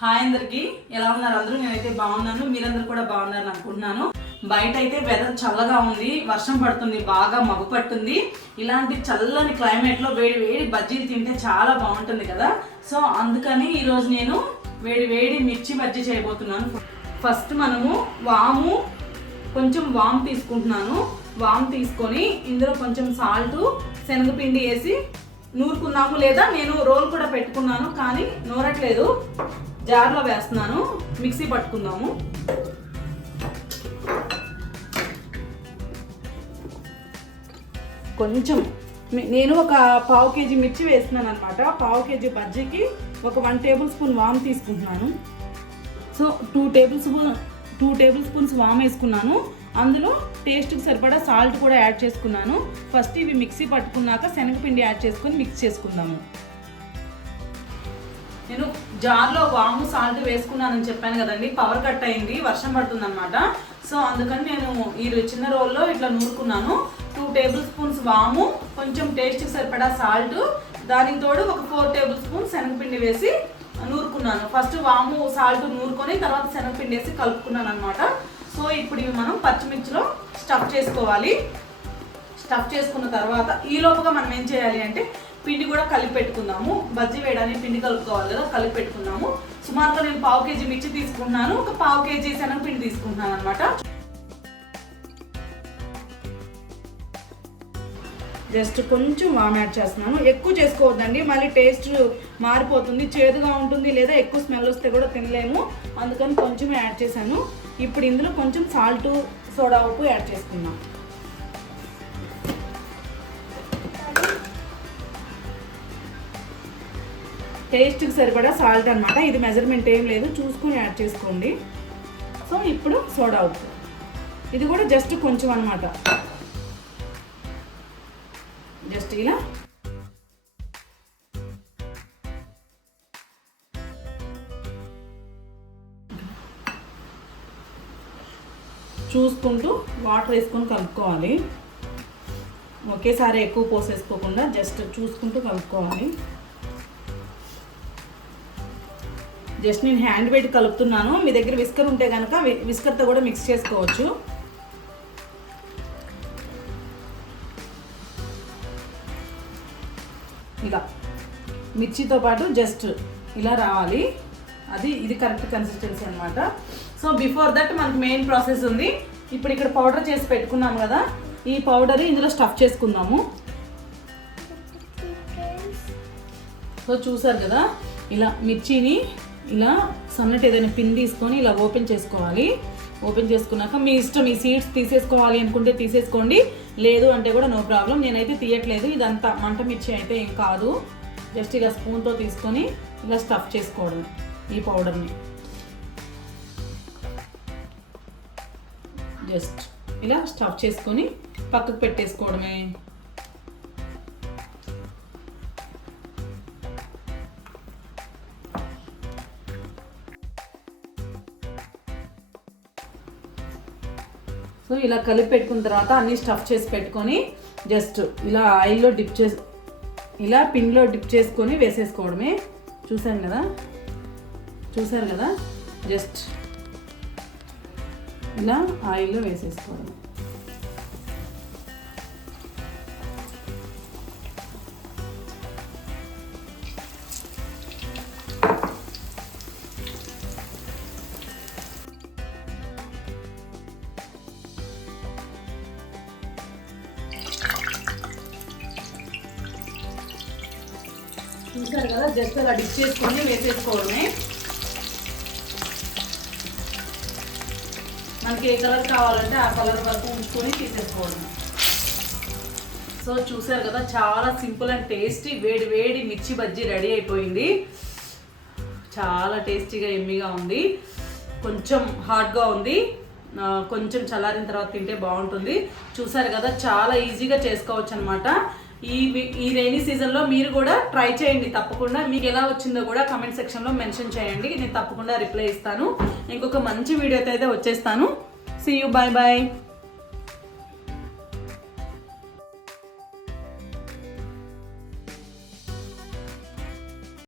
Hi అందరికి. ఎలా ఉన్నారు అందరూ? నేనైతే బాగున్నాను. మీరందరూ కూడా బాగున్నారు అనుకుంటున్నాను. బయట అయితే వెదర్ చల్లగా ఉంది. వర్షం పడుతుంది. బాగా మబ్బు పట్టుంది ఇలాంటి చల్లని క్లైమేట్లో వేడి వేడి బజ్జీలు తింటే చాలా బాగుంటుంది కదా. సో అందుకని ఈరోజు నేను వేడి వేడి మిర్చి బజ్జీ చేయబోతున్నాను. ఫస్ట్ మనము వాము కొంచెం వామ్ తీసుకుంటున్నాను. వామ్ తీసుకొని ఇందులో కొంచెం సాల్ట్ శనగపిండి వేసి నూరుకున్నాము లేదా నేను రోల్ కూడా పెట్టుకున్నాను కానీ నూరట్లేదు. జార్లో వేస్తున్నాను. మిక్సీ పట్టుకుందాము. కొంచెం నేను ఒక పావు కేజీ మిర్చి వేస్తున్నాను అనమాట పావు కేజీ బజ్జీకి ఒక వన్ టేబుల్ స్పూన్ వామ్ తీసుకుంటున్నాను. So two tablespoon two tablespoons వామ్ వేసుకున్నాను. అందులో టేస్ట్కి సరిపడా సాల్ట్ కూడా యాడ్ చేసుకున్నాను. ఫస్ట్ ఇవి మిక్సీ పట్టుకున్నాక శనగపిండి యాడ్ చేసుకొని మిక్స్ చేసుకుందాము. నేను జార్లో వాము సాల్ట్ వేసుకున్నానని చెప్పాను కదండి. పవర్ కట్ అయింది వర్షం పడుతుందన్నమాట. సో అందుకని నేను ఈ చిన్న రోల్లో ఇట్లా నూరుకున్నాను. టూ టేబుల్ స్పూన్స్ వాము కొంచెం టేస్ట్కి సరిపడా సాల్ట్ దానికి తోడు ఒక ఫోర్ టేబుల్ స్పూన్ శనగపిండి వేసి నూరుకున్నాను. ఫస్ట్ వాము సాల్ట్ నూరుకొని తర్వాత శనగపిండి వేసి కలుపుకున్నాను అనమాట సో ఇప్పుడు ఇవి మనం పచ్చిమిర్చిలో స్టఫ్ చేసుకోవాలి. స్టఫ్ చేసుకున్న తర్వాత ఈ లోపుగా మనం ఏం చేయాలి అంటే పిండి కూడా కలిపి పెట్టుకుందాము. బజ్జీ వేయడానికి పిండి కలుపుకోవాలి కదా కలిపి పెట్టుకుందాము. సుమారుగా నేను పావు కేజీ మిర్చి తీసుకుంటున్నాను. ఒక పావు కేజీ శనగపిండి తీసుకుంటున్నాను అనమాట జస్ట్ కొంచెం వామ్ యాడ్ చేస్తున్నాను. ఎక్కువ చేసుకోవద్దండి. మళ్ళీ టేస్ట్ మారిపోతుంది చేదుగా ఉంటుంది లేదా ఎక్కువ స్మెల్ వస్తే కూడా తినలేము. అందుకని కొంచెం యాడ్ చేశాను. ఇప్పుడు ఇందులో కొంచెం సాల్ట్ సోడా ఉప్పు యాడ్ చేసుకున్నాం టేస్ట్కి సరిపడా సాల్ట్ అనమాట ఇది మెజర్మెంట్ ఏం లేదు. చూసుకుని యాడ్ చేసుకోండి. సో ఇప్పుడు సోడా ఉప్పు. ఇది కూడా జస్ట్ కొంచెం అనమాట జస్ట్ ఇలా. చూసుకుంటూ వాటర్ వేసుకొని కలుపుకోవాలి. ఒకేసారి ఎక్కువ పోసేసుకోకుండా జస్ట్ చూసుకుంటూ కలుపుకోవాలి. జస్ట్ నేను హ్యాండ్ పెట్టి కలుపుతున్నాను. మీ దగ్గర విస్కర్ ఉంటే కనుక విస్కర్తో కూడా మిక్స్ చేసుకోవచ్చు. ఇలా మిర్చితో పాటు జస్ట్ ఇలా రావాలి. అది ఇది కరెక్ట్ కన్సిస్టెన్సీ అనమాట సో బిఫోర్ దట్ మనకు మెయిన్ ప్రాసెస్ ఉంది. ఇప్పుడు ఇక్కడ పౌడర్ చేసి పెట్టుకున్నాం కదా. ఈ పౌడర్ ఇందులో స్టఫ్ చేసుకుందాము. సో చూసారు కదా? ఇలా మిర్చిని ఇలా సన్నటి ఏదైనా పిన్ తీసుకొని ఇలా ఓపెన్ చేసుకోవాలి. ఓపెన్ చేసుకున్నాక మీ ఇష్టం ఈ సీడ్స్ తీసేసుకోవాలి అనుకుంటే తీసేసుకోండి. లేదు అంటే కూడా నో ప్రాబ్లం. నేనైతే తీయట్లేదు. ఇదంతా మంట మిర్చి అయితే ఏం కాదు. జస్ట్ ఇలా స్పూన్తో తీసుకొని ఇలా స్టఫ్ చేసుకోవడం ఈ పౌడర్ని. జస్ట్ ఇలా స్టఫ్ చేసుకొని పక్కకు పెట్టేసుకోవడమే. సో ఇలా కలిపి పెట్టుకున్న తర్వాత అన్ని స్టఫ్ చేసి పెట్టుకొని జస్ట్ ఇలా ఆయిల్లో డిప్ చేసి ఇలా పిన్లో డిప్ చేసుకొని వేసేసుకోవడమే. చూసాను కదా? చూసారు కదా? జస్ట్ ఇలా ఆయిల్లో వేసేసుకోవడం చూసారు కదా జస్ట్ అలా డిప్ చేసుకొని వేసేసుకోవడమే. మనకి ఏ కలర్ కావాలంటే ఆ కలర్ వరకు ఉంచుకొని తీసేసుకోవడం సో చూసారు కదా చాలా సింపుల్ అండ్ టేస్టీ వేడి వేడి మిర్చి బజ్జీ రెడీ అయిపోయింది. చాలా టేస్టీగా ఎమ్మిగా ఉంది. కొంచెం హాట్గా ఉంది. కొంచెం చల్లారిన తర్వాత తింటే బాగుంటుంది. చూసారు కదా చాలా ఈజీగా చేసుకోవచ్చు అనమాట ఈ ఈ రైనీ సీజన్లో మీరు కూడా ట్రై చేయండి తప్పకుండా. మీకు ఎలా వచ్చిందో కూడా కమెంట్ సెక్షన్లో మెన్షన్ చేయండి. నేను తప్పకుండా రిప్లై ఇస్తాను. ఇంకొక మంచి వీడియోతో అయితే వచ్చేస్తాను. See you bye bye